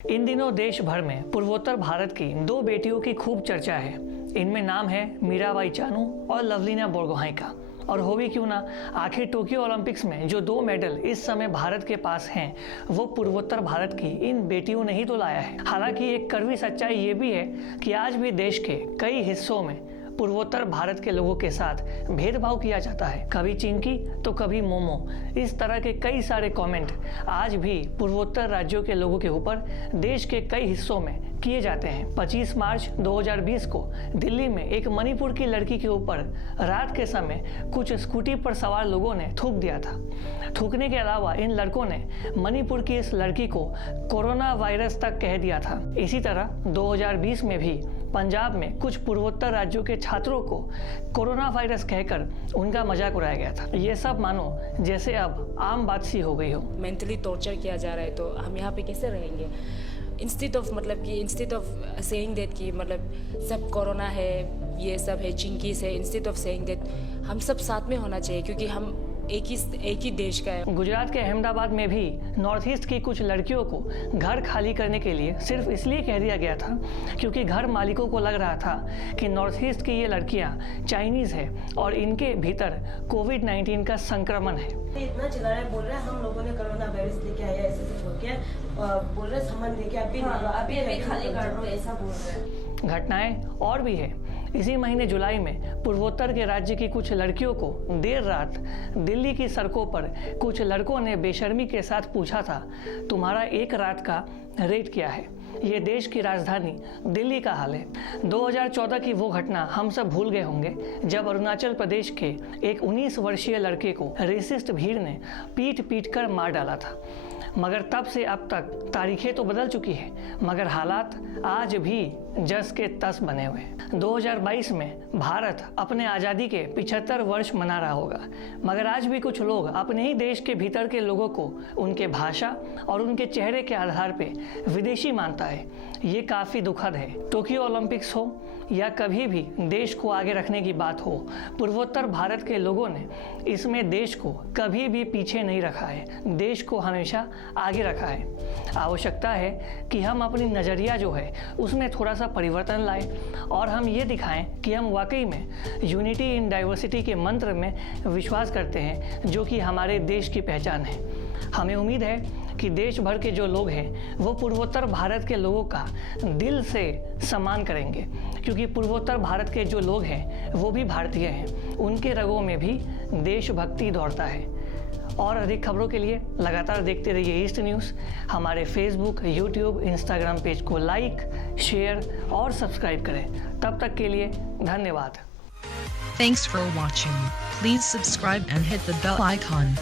इन दिनों देश भर में पूर्वोत्तर भारत की दो बेटियों की खूब चर्चा है। इनमें नाम है मीराबाई चानू और लवलीना बोरगोहाई का। और हो भी क्यों ना, आखिर टोक्यो ओलंपिक्स में जो 2 मेडल इस समय भारत के पास हैं, वो पूर्वोत्तर भारत की इन बेटियों ने ही तो लाया है। हालांकि एक कड़वी सच्चाई ये भी है कि आज भी देश के कई हिस्सों में पूर्वोत्तर भारत के लोगों के साथ भेदभाव किया जाता है। कभी चिंकी तो कभी मोमो, इस तरह के कई सारे कमेंट आज भी पूर्वोत्तर राज्यों के लोगों के ऊपर देश के कई हिस्सों में किए जाते हैं। 25 मार्च 2020 को दिल्ली में एक मणिपुर की लड़की के ऊपर रात के समय कुछ स्कूटी पर सवार लोगों ने थूक दिया था। थूकने के अलावा इन लड़कों ने मणिपुर की इस लड़की को कोरोना वायरस तक कह दिया था। इसी तरह 2020 में भी पंजाब में कुछ पूर्वोत्तर राज्यों के छात्रों को कोरोना वायरस कहकर उनका मजाक उड़ाया गया था। ये सब मानो जैसे अब आम बात सी हो गई हो। मेंटली टॉर्चर किया जा रहा है तो हम यहाँ पे कैसे रहेंगे? इंस्टेड ऑफ सेइंग दैट कि मतलब सब कोरोना है, ये सब है, चिंकीस है, इंस्टेड ऑफ सेइंग दैट हम सब साथ में होना चाहिए क्योंकि हम एक ही देश का है। गुजरात के अहमदाबाद में भी नॉर्थ ईस्ट की कुछ लड़कियों को घर खाली करने के लिए सिर्फ इसलिए कह दिया गया था क्योंकि घर मालिकों को लग रहा था कि नॉर्थ ईस्ट की ये लड़कियां चाइनीज है और इनके भीतर कोविड-19 का संक्रमण है। इतना चिल्ला रहे, बोल रहे हैं हम लोगों ने कोरोना वायरस लेके आया, ऐसे छोड़ के बोल रहे सामान लेके अभी खाली कर दो, ऐसा बोल रहे हैं। घटनाएं और भी है। इसी महीने जुलाई में पूर्वोत्तर के राज्य की कुछ लड़कियों को देर रात दिल्ली की सड़कों पर कुछ लड़कों ने बेशर्मी के साथ पूछा था, तुम्हारा एक रात का रेट क्या है? ये देश की राजधानी दिल्ली का हाल है। 2014 की वो घटना हम सब भूल गए होंगे जब अरुणाचल प्रदेश के एक 19 वर्षीय लड़के को रेसिस्ट भीड़ ने पीट कर मार डाला था। मगर तब से अब तक तारीखें तो बदल चुकी है, मगर हालात आज भी जस के तस बने हुए हैं। 2022 में भारत अपने आज़ादी के 75 वर्ष मना रहा होगा, मगर आज भी कुछ लोग अपने ही देश के भीतर के लोगों को उनके भाषा और उनके चेहरे के आधार पे विदेशी मानता है। ये काफ़ी दुखद है। टोक्यो ओलंपिक्स हो या कभी भी देश को आगे रखने की बात हो, पूर्वोत्तर भारत के लोगों ने इसमें देश को कभी भी पीछे नहीं रखा है, देश को हमेशा आगे रखा है। आवश्यकता है कि हम अपनी नज़रिया जो है उसमें थोड़ा सा परिवर्तन लाएं और हम ये दिखाएं कि हम वाकई में यूनिटी इन डाइवर्सिटी के मंत्र में विश्वास करते हैं, जो कि हमारे देश की पहचान है। हमें उम्मीद है कि देश भर के जो लोग हैं वो पूर्वोत्तर भारत के लोगों का दिल से सम्मान करेंगे, क्योंकि पूर्वोत्तर भारत के जो लोग हैं वो भी भारतीय हैं, उनके रगों में भी देशभक्ति दौड़ता है। और अधिक खबरों के लिए लगातार देखते रहिए ईस्ट न्यूज़। हमारे फेसबुक, यूट्यूब, इंस्टाग्राम पेज को लाइक, शेयर और सब्सक्राइब करें। तब तक के लिए धन्यवाद। Thanks for watching. Please subscribe and hit the bell icon.